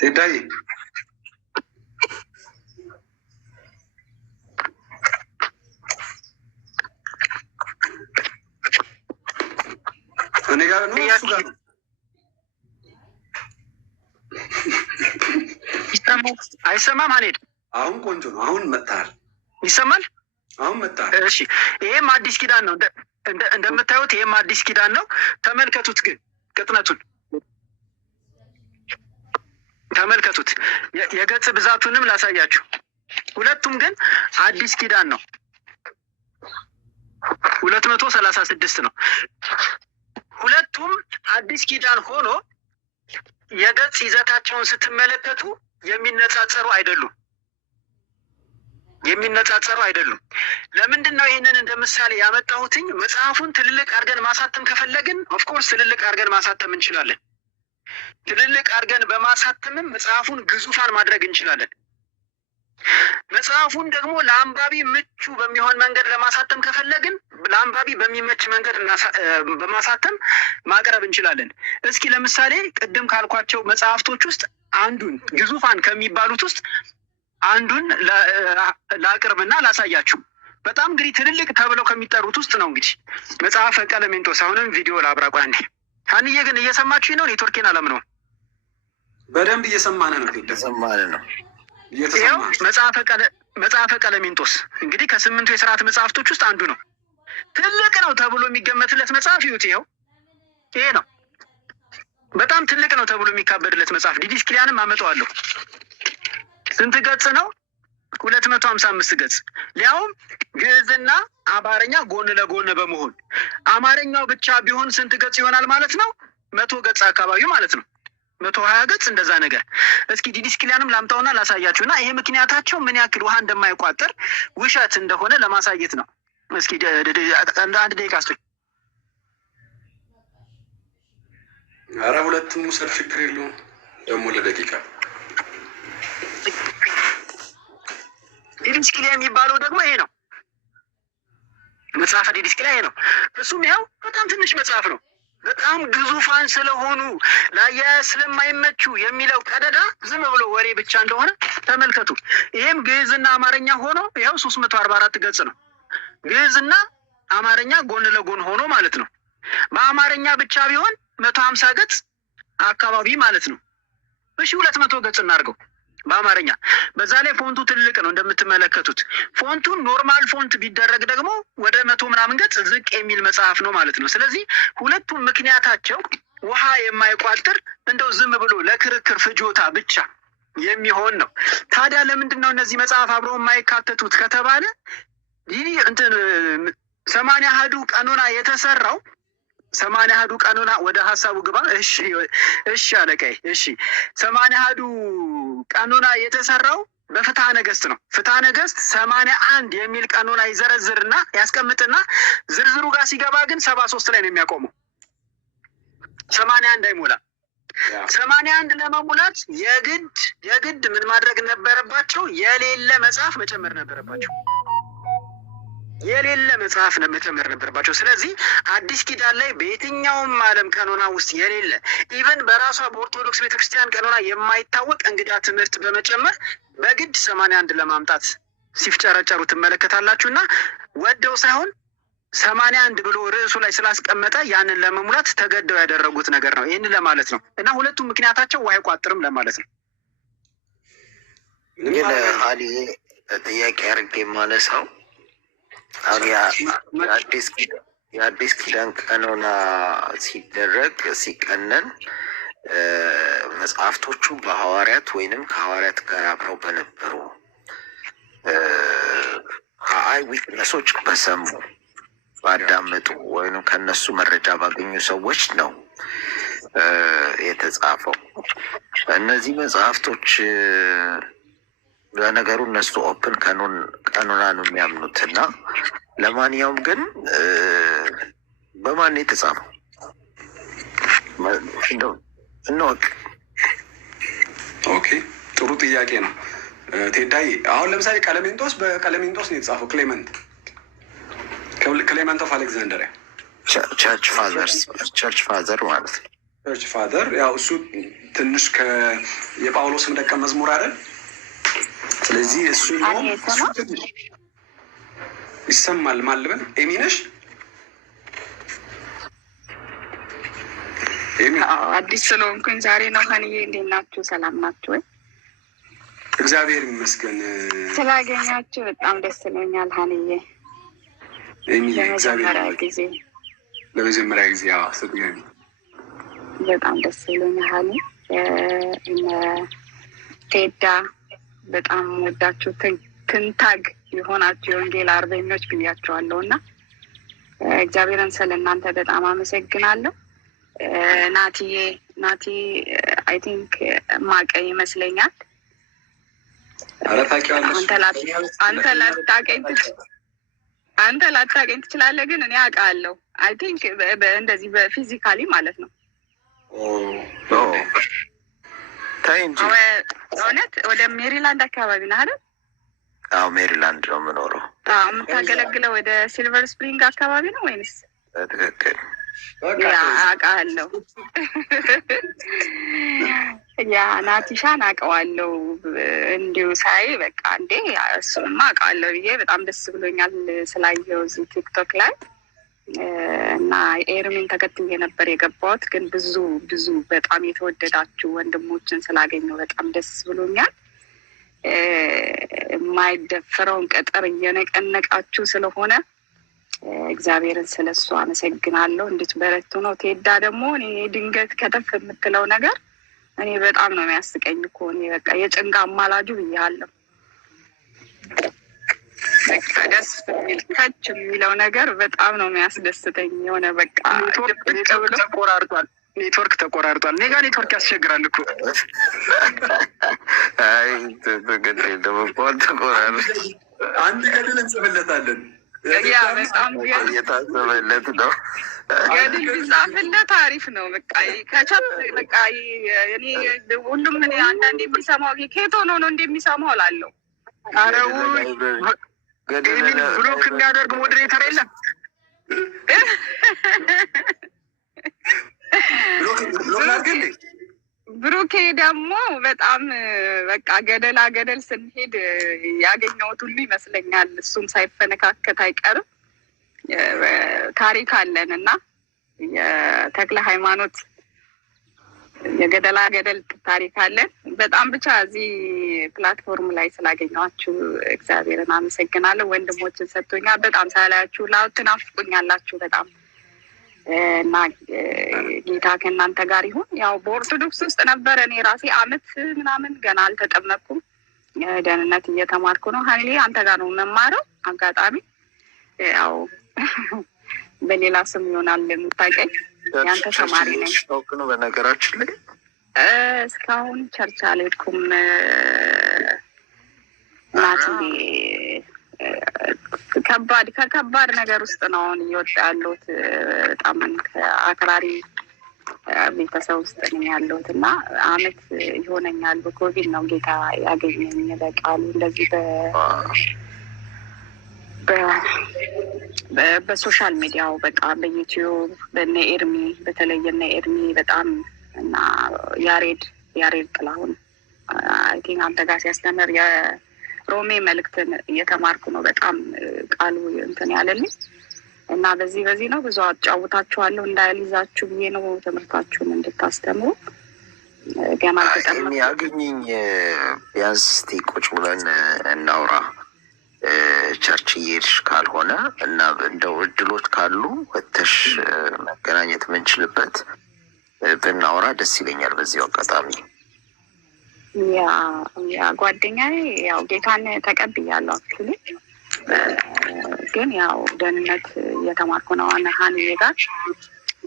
ሄዳይ እኔ ጋር ነው እሱ ጋር አይሰማም? አንሄድ። አሁን ቆንጆ ነው። አሁን መጣል ይሰማል? አሁን መጣል። እሺ፣ ይሄም አዲስ ኪዳን ነው። እንደምታዩት ይሄም አዲስ ኪዳን ነው። ተመልከቱት፣ ግን ቅጥነቱን ተመልከቱት። የገጽ ብዛቱንም ላሳያችሁ። ሁለቱም ግን አዲስ ኪዳን ነው። 236 ነው። ሁለቱም አዲስ ኪዳን ሆኖ የገጽ ይዘታቸውን ስትመለከቱ የሚነጻጸሩ አይደሉም። ለምንድን ነው ይህንን እንደ ምሳሌ ያመጣሁትኝ? መጽሐፉን ትልልቅ አድርገን ማሳተም ከፈለግን ኦፍኮርስ ትልልቅ አድርገን ማሳተም እንችላለን። ትልልቅ አድርገን በማሳተምም መጽሐፉን ግዙፋን ማድረግ እንችላለን። መጽሐፉን ደግሞ ለአንባቢ ምቹ በሚሆን መንገድ ለማሳተም ከፈለግን ለአንባቢ በሚመች መንገድ በማሳተም ማቅረብ እንችላለን። እስኪ ለምሳሌ ቅድም ካልኳቸው መጽሐፍቶች ውስጥ አንዱን ግዙፋን ከሚባሉት ውስጥ አንዱን ላቅርብና ላሳያችሁ። በጣም እንግዲህ ትልልቅ ተብለው ከሚጠሩት ውስጥ ነው እንግዲህ መጽሐፈ ቀለሜንጦስ። አሁንም ቪዲዮ ላብራቋ እንዴ። ሀንዬ ግን እየሰማችሁኝ ነው? ኔትወርኬን አለም ነው። በደንብ እየሰማን ነው። ይኸው መጽሐፈ ቀለሜንጦስ እንግዲህ ከ8ቱ የስርዓት መጽሐፍቶች ውስጥ አንዱ ነው። ትልቅ ነው ተብሎ የሚገመትለት መጽሐፍ ይሁት ይሄ ነው። በጣም ትልቅ ነው ተብሎ የሚካበድለት መጽሐፍ ዲድስቅልያንም አመጣዋለሁ። ስንት ገጽ ነው? 255 ገጽ። ሊያውም ግዕዝና አማርኛ ጎን ለጎን በመሆን አማርኛው ብቻ ቢሆን ስንት ገጽ ይሆናል ማለት ነው? 100 ገጽ አካባቢ ማለት ነው። 120 ገጽ እንደዛ ነገር። እስኪ ዲዲስቅልያንም ላምጣውና ላሳያችሁ እና ይሄ ምክንያታቸው ምን ያክል ውሃ እንደማይቋጠር ውሸት እንደሆነ ለማሳየት ነው። እስኪ አንድ ደቂቃ አስቶኝ። ኧረ ሁለቱም ውሰድ ችግር የለውም። ደግሞ ለደቂቃ ዲዲስቅልያ የሚባለው ደግሞ ይሄ ነው። መጽሐፈ ዲዲስቅልያ ይሄ ነው። እሱም ያው በጣም ትንሽ መጽሐፍ ነው። በጣም ግዙፋን ስለሆኑ ለአያያዝ ስለማይመቹ የሚለው ቀደዳ ዝም ብሎ ወሬ ብቻ እንደሆነ ተመልከቱ። ይሄም ግዕዝና አማርኛ ሆኖ ይኸው 344 ገጽ ነው። ግዕዝና አማርኛ ጎን ለጎን ሆኖ ማለት ነው። በአማርኛ ብቻ ቢሆን 150 ገጽ አካባቢ ማለት ነው። እሺ 200 ገጽ እናድርገው በአማርኛ። በዛ ላይ ፎንቱ ትልቅ ነው እንደምትመለከቱት። ፎንቱን ኖርማል ፎንት ቢደረግ ደግሞ ወደ 100 ምናምን ገጽ ዝቅ የሚል መጽሐፍ ነው ማለት ነው። ስለዚህ ሁለቱም ምክንያታቸው ውሃ የማይቋጥር እንደው ዝም ብሎ ለክርክር ፍጆታ ብቻ የሚሆን ነው። ታዲያ ለምንድን ነው እነዚህ መጽሐፍ አብረው የማይካተቱት ከተባለ ይህ እንትን 80 አሐዱ ቀኖና የተሰራው 80 አሐዱ ቀኖና ወደ ሀሳቡ ግባ። እሺ አለቃዬ። እሺ 80 አሐዱ ቀኖና የተሰራው በፍትሐ ነገሥት ነው። ፍትሐ ነገሥት 81 የሚል ቀኖና ይዘረዝርና ያስቀምጥና ዝርዝሩ ጋር ሲገባ ግን 73 ላይ ነው የሚያቆመው። 81 አይሞላ። 81 ለመሙላት የግድ ምን ማድረግ ነበረባቸው? የሌለ መጽሐፍ መጨመር ነበረባቸው። የሌለ መጽሐፍ መጨመር ነበረባቸው። ስለዚህ አዲስ ኪዳን ላይ በየትኛውም ዓለም ቀኖና ውስጥ የሌለ ኢቨን በራሷ በኦርቶዶክስ ቤተክርስቲያን ቀኖና የማይታወቅ እንግዳ ትምህርት በመጨመር በግድ 81 ለማምጣት ሲፍጨረጨሩ ትመለከታላችሁ። እና ወደው ሳይሆን 81 ብሎ ርዕሱ ላይ ስላስቀመጠ ያንን ለመሙላት ተገደው ያደረጉት ነገር ነው። ይህን ለማለት ነው። እና ሁለቱም ምክንያታቸው ውሃ አይቋጥርም ለማለት ነው። ግን አሊ ጥያቄ አድርጌ የማነሳው አሁን የአዲስ ኪዳን ቀኖና ሲደረግ ሲቀነን መጽሐፍቶቹ በሐዋርያት ወይንም ከሐዋርያት ጋር አብረው በነበሩ አይ ዊትነሶች በሰሙ ባዳመጡ ወይንም ከነሱ መረጃ ባገኙ ሰዎች ነው የተጻፈው። እነዚህ መጽሐፍቶች ለነገሩ እነሱ ኦፕን ቀኖና ነው የሚያምኑት እና ለማንኛውም ግን በማን የተጻፈው እንወቅ። ኦኬ ጥሩ ጥያቄ ነው ቴዳይ። አሁን ለምሳሌ ቀለሜንጦስ በቀለሜንጦስ ነው የተጻፈው። ክሌመንት ኦፍ አሌክዛንደሪያ ቸርች ፋዘር ማለት ነው። ቸርች ፋዘር ያው እሱ ትንሽ የጳውሎስም ደቀ መዝሙር አይደል? ስለዚህ እሱ ይሰማል ማልበን ኤሚነሽ አዲስ ስለሆንኩኝ ዛሬ ነው። ሀኒዬ እንዴት ናችሁ? ሰላም ናችሁ ወይ? እግዚአብሔር ይመስገን። ስላገኛችሁ በጣም ደስ ይለኛል ሀኒዬ። ለመጀመሪያ ጊዜ ስትገኝ በጣም ደስ ይለኛል ሀኒ። ቴዳ በጣም ወዳችሁ ትንታግ የሆናችሁ የወንጌል አርበኞች ብያቸዋለሁ እና እግዚአብሔርን ስለ እናንተ በጣም አመሰግናለሁ። ናቲ አይ ቲንክ ማቀ ይመስለኛል። አንተ ላታቀኝ ትችላለህ፣ ግን እኔ አውቃለሁ። አይ ቲንክ እንደዚህ በፊዚካሊ ማለት ነው። እውነት ወደ ሜሪላንድ አካባቢ ነህ አይደል? አዎ ሜሪላንድ ነው የምኖረው። የምታገለግለው ወደ ሲልቨር ስፕሪንግ አካባቢ ነው ወይንስ? ትክክል። አውቃለሁ። ያ ናቲሻን አውቀዋለሁ እንዲሁ ሳይ በቃ እንዴ እሱንማ አውቃለሁ ብዬ በጣም ደስ ብሎኛል ስላየው እዚህ ቲክቶክ ላይ እና ኤርሚን ተከትዬ ነበር የገባሁት። ግን ብዙ በጣም የተወደዳችሁ ወንድሞችን ስላገኘው በጣም ደስ ብሎኛል። የማይደፈረውን ቅጥር እየነቀነቃችሁ ስለሆነ እግዚአብሔርን ስለሱ አመሰግናለሁ። እንድትበረቱ ነው። ቴዳ ደግሞ እኔ ድንገት ከተፍ የምትለው ነገር እኔ በጣም ነው የሚያስቀኝ እኮ። እኔ በቃ የጭንጋ አማላጁ ብያለሁ። በቃ ደስ የሚል ከች የሚለው ነገር በጣም ነው የሚያስደስተኝ። የሆነ በቃ ድብቅ ብሎ ተቆራርጧል። ኔትወርክ ተቆራርጧል። እኔ ጋር ኔትወርክ ያስቸግራል እኮ። አይ ደግሞ ተቆራር አንድ ገድል እንጽፍለታለን። ያ በጣም እየታሰበለት ነው። ገድል ቢጻፍለት አሪፍ ነው። በቃ ከቻት በቃ እኔ ሁሉም እኔ አንዳንዴ የሚሰማው ከየት ሆኖ ነው እንደሚሰማው እላለሁ። አረው ገድል ብሎክ የሚያደርግ ሞዴሬተር የለም። ብሩኬ ደግሞ በጣም በቃ ገደላ ገደል ስንሄድ ያገኘሁት ሁሉ ይመስለኛል። እሱም ሳይፈነካከት አይቀርም። ታሪክ አለን እና የተክለ ሃይማኖት የገደላ ገደል ታሪክ አለን። በጣም ብቻ እዚህ ፕላትፎርም ላይ ስላገኘኋችሁ እግዚአብሔርን አመሰግናለሁ። ወንድሞችን ሰጥቶኛል። በጣም ሳላያችሁ ትናፍቁኛላችሁ በጣም እና ጌታ ከእናንተ ጋር ይሁን። ያው በኦርቶዶክስ ውስጥ ነበረ። እኔ ራሴ አመት ምናምን ገና አልተጠመኩም። ደህንነት እየተማርኩ ነው። ሀይሌ አንተ ጋር ነው የምማረው። አጋጣሚ ያው በሌላ ስም ይሆናል የምታውቀኝ። ያንተ ተማሪ ነኝ። ታውቅ ነው በነገራችን ላይ እስካሁን ቸርች አልሄድኩም። ናቲ ከከባድ ነገር ውስጥ ነው አሁን እየወጣ ያለሁት። በጣም ከአክራሪ ቤተሰብ ውስጥ ነው ያለሁት እና አመት ይሆነኛል። በኮቪድ ነው ጌታ ያገኘኝ። በቃሉ እንደዚህ በሶሻል ሚዲያው በቃ በዩቲዩብ በነ ኤርሚ በተለይ እነ ኤርሚ በጣም እና ያሬድ ጥላሁን አይ ቲንክ አንተ ጋር ሲያስተምር የሮሜ መልእክትን እየተማርኩ ነው። በጣም ቃሉ እንትን ያለልኝ እና በዚህ ነው ብዙ አጫውታችኋለሁ እንዳያሊዛችሁ ብዬ ነው ትምህርታችሁን እንድታስተምሩ። ገና አልተጠመኩም። ያገኘኝ ቢያንስ እስቲ ቁጭ ብለን እናውራ። ቸርች እየሄድሽ ካልሆነ እና እንደው እድሎች ካሉ ወተሽ መገናኘት የምንችልበት ብናወራ ደስ ይለኛል። በዚሁ አጋጣሚ ያ ጓደኛዬ ያው ጌታን ተቀብያለሁ። አክቹሊ ግን ያው ደህንነት እየተማርኩ ነው። ሀኒዬ ጋር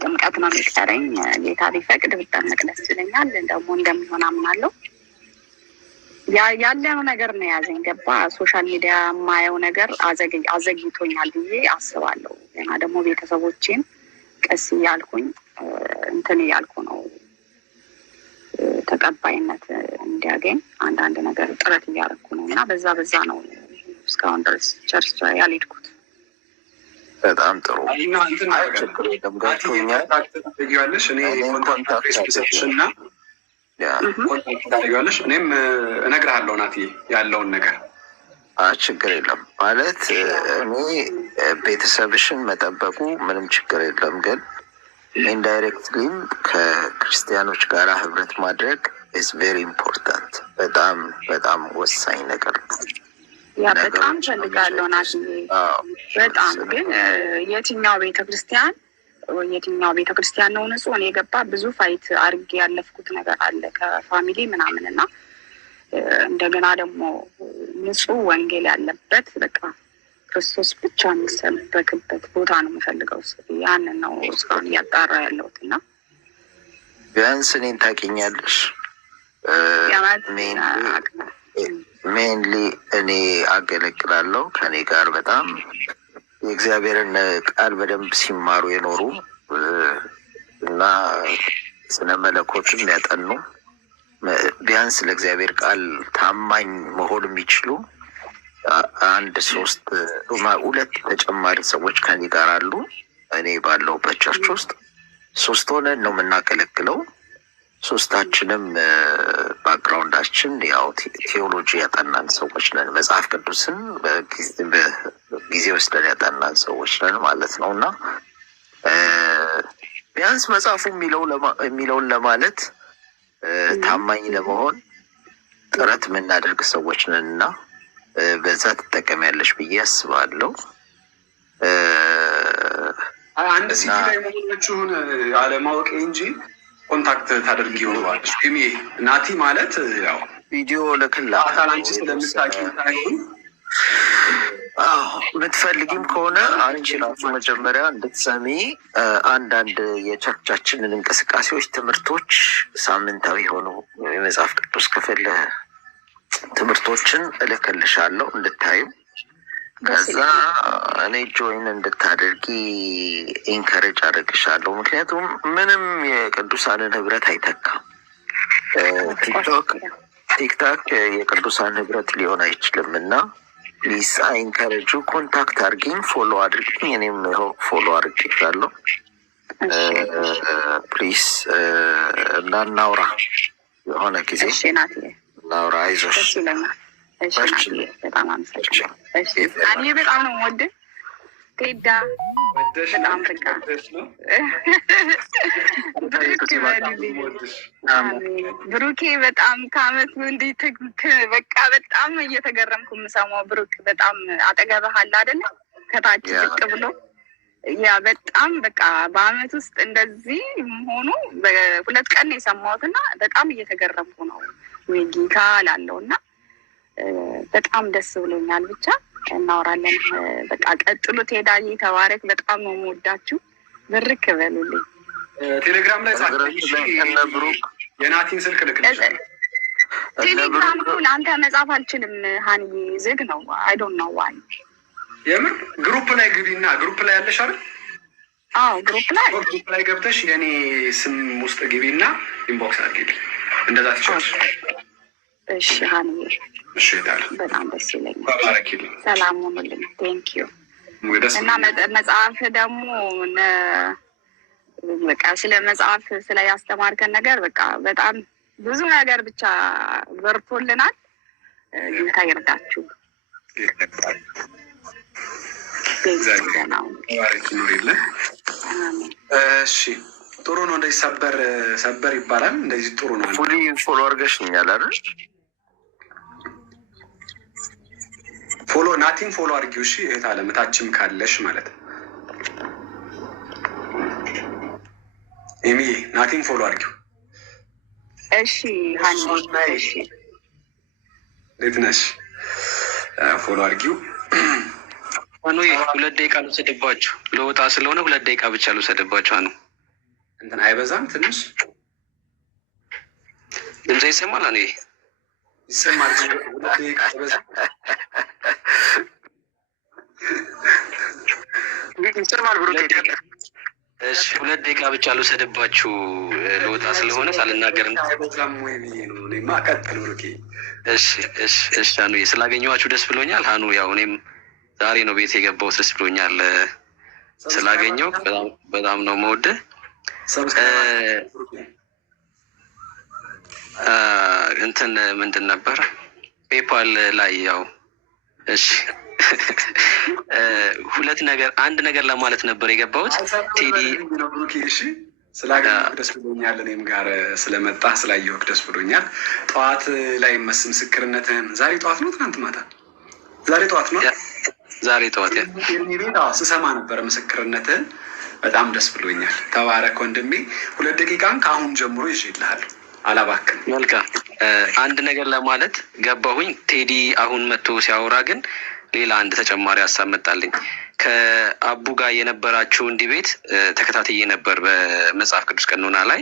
ጥምቀት ነው የሚቀረኝ። ጌታ ቢፈቅድ ብጠመቅ ደስ ይለኛል። ደግሞ እንደሚሆን አምናለሁ። ያለው ነገር ነው ያዘኝ። ገባ ሶሻል ሚዲያ የማየው ነገር አዘግይቶኛል ብዬ አስባለሁ። እና ደግሞ ቤተሰቦቼን ቀስ እያልኩኝ እንትን እያልኩ ነው ተቀባይነት እንዲያገኝ አንዳንድ ነገር ጥረት እያደረኩ ነው እና በዛ ነው እስካሁን ድረስ ቸርች ያልሄድኩት። በጣም ጥሩ። ታደርጊዋለሽ። እኔም እነግርሃለሁ ናቲ ያለውን ነገር። ችግር የለም ማለት እኔ ቤተሰብሽን መጠበቁ ምንም ችግር የለም፣ ግን ኢንዳይሬክትሊም ከክርስቲያኖች ጋር ህብረት ማድረግ ኢዝ ቬሪ ኢምፖርታንት። በጣም ወሳኝ ነገር ነው። ያ በጣም ፈልጋለሁ ናቲ በጣም ግን የትኛው ቤተክርስቲያን ነው ንጹህ? እኔ የገባ ብዙ ፋይት አድርጌ ያለፍኩት ነገር አለ ከፋሚሊ ምናምን እና እንደገና ደግሞ ንጹህ ወንጌል ያለበት በቃ ክርስቶስ ብቻ የሚሰበክበት ቦታ ነው የምፈልገው። ያንን ነው እስካሁን እያጣራ ያለሁት እና ቢያንስ እኔን ታውቂኛለሽ። ሜንሊ እኔ አገለግላለሁ ከኔ ጋር በጣም የእግዚአብሔርን ቃል በደንብ ሲማሩ የኖሩ እና ስነ መለኮትም ያጠኑ ቢያንስ ለእግዚአብሔር ቃል ታማኝ መሆን የሚችሉ 2 ተጨማሪ ሰዎች ከኔ ጋር አሉ። እኔ ባለሁበት ቸርች ውስጥ 3 ሆነን ነው የምናገለግለው። 3ታችንም ባክግራውንዳችን ያው ቴዎሎጂ ያጠናን ሰዎች ነን። መጽሐፍ ቅዱስን በጊዜ ወስደን ያጠናን ሰዎች ነን ማለት ነው እና ቢያንስ መጽሐፉ የሚለውን ለማለት ታማኝ ለመሆን ጥረት የምናደርግ ሰዎች ነን እና በዛ ትጠቀሚያለሽ ብዬ አስባለሁ። አንድ ሲቲ ላይ መሆናችሁን አለማወቅ እንጂ ኮንታክት ታደርጊ ይሆናል። ስሚ ናቲ ማለት ያው ቪዲዮ ልክላ አካላንቺ ስለምታውቂ ታይሆን የምትፈልጊም ከሆነ አንቺ ራሱ መጀመሪያ እንድትሰሚ አንዳንድ የቸርቻችንን እንቅስቃሴዎች፣ ትምህርቶች፣ ሳምንታዊ የሆኑ የመጽሐፍ ቅዱስ ክፍል ትምህርቶችን እልክልሻለሁ እንድታዩ። ከዛ እኔ ጆይን እንድታደርጊ ኢንከሬጅ አደርግሻለሁ። ምክንያቱም ምንም የቅዱሳንን ህብረት አይተካም። ቲክታክ የቅዱሳን ህብረት ሊሆን አይችልም እና ፕሊስ አይንከረጁ። ኮንታክት አድርጊኝ፣ ፎሎ አድርጊኝ። እኔም ይኸው ፎሎ አድርጌሻለሁ። ፕሊስ እና እናውራ፣ የሆነ ጊዜ እናውራ። አይዞሽ፣ በጣም አመሰግናለሁ። በጣም ነው የምወድህ ቴዳ። በጣም በቃ ብሩኬ በጣም ከአመቱ እንዴት በቃ በጣም እየተገረምኩ የምሰማው ብሩክ በጣም አጠገብህ አለ አይደለ? ከታች ዝቅ ብሎ ያ በጣም በቃ በአመት ውስጥ እንደዚህ መሆኑ በሁለት ቀን ነው የሰማሁት እና በጣም እየተገረምኩ ነው። ወይ ጌታ ላለው እና በጣም ደስ ብሎኛል። ብቻ እናወራለን። በቃ ቀጥሉ። ቴዳዬ ተባረክ። በጣም ነው የምወዳችሁ። ብርክ በሉልኝ። ቴሌግራም ላይ የናቲን ስልክ ልክልሻለሁ። ቴሌግራም እኮ ለአንተ መጻፍ አልችልም ሀንዬ፣ ዝግ ነው። አይ ዶንት ኖ ዋይ። የምር ግሩፕ ላይ ግቢና፣ ግሩፕ ላይ ያለሽ አይደል? አዎ ግሩፕ ላይ ገብተሽ የኔ ስም ውስጥ ግቢና ኢንቦክስ አድርጊልኝ። እንደዛ ትችላለሽ። እሺ ሀንዬ፣ እሺ ይላል። በጣም ደስ ይለኛል። ሰላም ሁኑልኝ። ቴንክ ዩ። እና መጽሐፍ ደግሞ በቃ ስለ መጽሐፍ ስለ ያስተማርከን ነገር በቃ በጣም ብዙ ነገር ብቻ በርቶልናል። ጌታ ይርዳችሁ። እሺ ጥሩ ነው። እንደዚህ ሰበር ይባላል። እንደዚህ ጥሩ ነው። ፉሊ ፎሎ አድርገሽኛል አይደል? ፎሎ ናቲን ፎሎ አድርጊው። እሺ እህት አለምታችም ካለሽ ማለት ነው። ኤሚ ናቲን ፎሎ አድርጊው። እሺ ሀኒ፣ እሺ እንዴት ነሽ? ፎሎ አድርጊው። አኑ 2 ደቂቃ ልውሰድባችሁ። ለወጣ ስለሆነ 2 ደቂቃ ብቻ ልውሰድባችሁ። አኑ እንትን አይበዛም? ትንሽ ድምፅ ይሰማል? አኑ ይሰማል። 2 ደቂቃ አይበዛም? ይሰማል ብሩክ? እሺ 2 ደቂቃ ብቻ ልውሰድባችሁ። ለወጣ ስለሆነ ሳልናገር አይበዛም ወይ ብዬ ነው። እኔማ ቀጥል ብሩክ። እሺ አኑ ስላገኘኋችሁ ደስ ብሎኛል። አኑ ያው እኔም ዛሬ ነው ቤት የገባሁት። ደስ ብሎኛል ስላገኘው። በጣም ነው የምወደው። እንትን ምንድን ነበር ፔፓል ላይ ያው እሺ አንድ ነገር ለማለት ነበር የገባሁት። ቴዲ ስላገኘሁህ ደስ ብሎኛል። እኔም ጋር ስለመጣህ ስላየሁህ ደስ ብሎኛል። ጠዋት ላይ ምስክርነትህን ዛሬ ጠዋት ነው ትናንት ማታ? ዛሬ ጠዋት ነው። ዛሬ ጠዋት ቤት ስሰማ ነበረ ምስክርነትህን። በጣም ደስ ብሎኛል። ተባረክ ወንድሜ። 2 ደቂቃን ከአሁን ጀምሮ ይዤልሃለሁ፣ አላባክም። መልካም። አንድ ነገር ለማለት ገባሁኝ። ቴዲ አሁን መጥቶ ሲያወራ ግን ሌላ አንድ ተጨማሪ ሀሳብ መጣልኝ። ከአቡ ጋር የነበራችሁ እንዲህ ቤት ተከታትዬ ነበር በመጽሐፍ ቅዱስ ቀኖና ላይ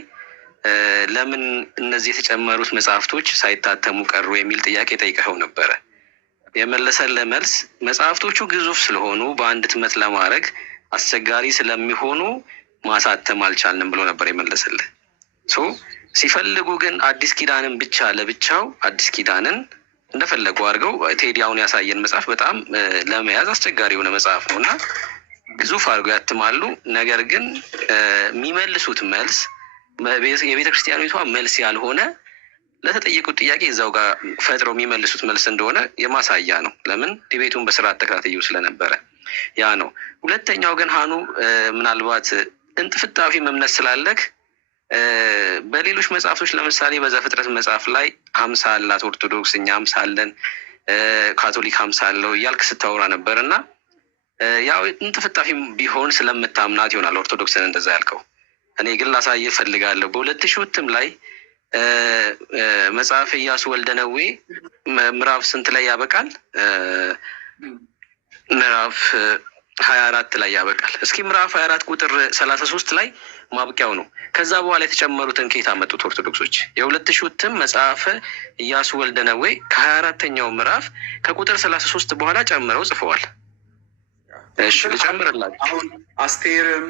ለምን እነዚህ የተጨመሩት መጽሐፍቶች ሳይታተሙ ቀሩ የሚል ጥያቄ ጠይቀኸው ነበረ። የመለሰልህ መልስ መጽሐፍቶቹ ግዙፍ ስለሆኑ በአንድ ህትመት ለማድረግ አስቸጋሪ ስለሚሆኑ ማሳተም አልቻልንም ብሎ ነበር የመለሰልህ። ሲፈልጉ ግን አዲስ ኪዳንን ብቻ ለብቻው አዲስ ኪዳንን እንደፈለጉ አድርገው ቴዲ አሁን ያሳየን መጽሐፍ በጣም ለመያዝ አስቸጋሪ የሆነ መጽሐፍ ነው እና ግዙፍ አድርገው ያትማሉ። ነገር ግን የሚመልሱት መልስ የቤተ ክርስቲያኒቷ መልስ ያልሆነ ለተጠየቁት ጥያቄ እዛው ጋር ፈጥረው የሚመልሱት መልስ እንደሆነ የማሳያ ነው። ለምን ዲቤቱን በስርዓት ተከታተዩ ስለነበረ ያ ነው። ሁለተኛው ግን ሀኑ ምናልባት እንጥፍጣፊ እምነት ስላለክ በሌሎች መጽሐፍቶች ለምሳሌ በዘፍጥረት መጽሐፍ ላይ 50 አላት ኦርቶዶክስ፣ እኛ 50 አለን፣ ካቶሊክ 50 አለው እያልክ ስታወራ ነበር እና ያው እንጥፍጣፊ ቢሆን ስለምታምናት ይሆናል ኦርቶዶክስን እንደዛ ያልከው። እኔ ግን ላሳየ ፈልጋለሁ። በ2000 እትም ላይ መጽሐፍ ኢያሱ ወልደ ነዌ ምዕራፍ ስንት ላይ ያበቃል? ምዕራፍ 24 ላይ ያበቃል። እስኪ ምዕራፍ 24 ቁጥር 33 ላይ ማብቂያው ነው። ከዛ በኋላ የተጨመሩትን ከየት አመጡት ኦርቶዶክሶች? የሁለት ሺው እትም መጽሐፈ ኢያሱ ወልደ ነዌ ከ24ኛው ምዕራፍ ከቁጥር 33 በኋላ ጨምረው ጽፈዋል። እሺ ልጨምርላችሁ። አሁን አስቴርም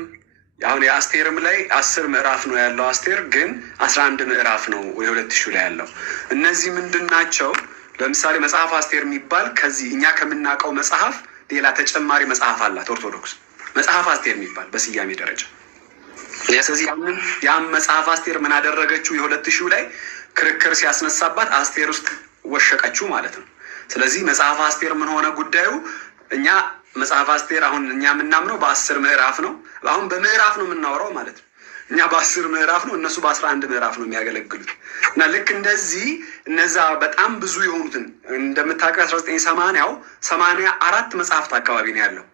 አሁን የአስቴርም ላይ 10 ምዕራፍ ነው ያለው። አስቴር ግን 11 ምዕራፍ ነው የሁለት ሺው ላይ ያለው። እነዚህ ምንድን ናቸው? ለምሳሌ መጽሐፍ አስቴር የሚባል ከዚህ እኛ ከምናውቀው መጽሐፍ ሌላ ተጨማሪ መጽሐፍ አላት ኦርቶዶክስ፣ መጽሐፍ አስቴር የሚባል በስያሜ ደረጃ። ስለዚህ ያም መጽሐፍ አስቴር ምን አደረገችው? የሁለት ሺው ላይ ክርክር ሲያስነሳባት አስቴር ውስጥ ወሸቀችው ማለት ነው። ስለዚህ መጽሐፍ አስቴር ምን ሆነ ጉዳዩ? እኛ መጽሐፍ አስቴር አሁን እኛ የምናምነው በ10 ምዕራፍ ነው። አሁን በምዕራፍ ነው የምናወራው ማለት ነው። እኛ በ10 ምዕራፍ ነው፣ እነሱ በ11 ምዕራፍ ነው የሚያገለግሉት። እና ልክ እንደዚህ እነዛ በጣም ብዙ የሆኑትን እንደምታውቀው 1980 84 መጽሐፍት አካባቢ ነው ያለው።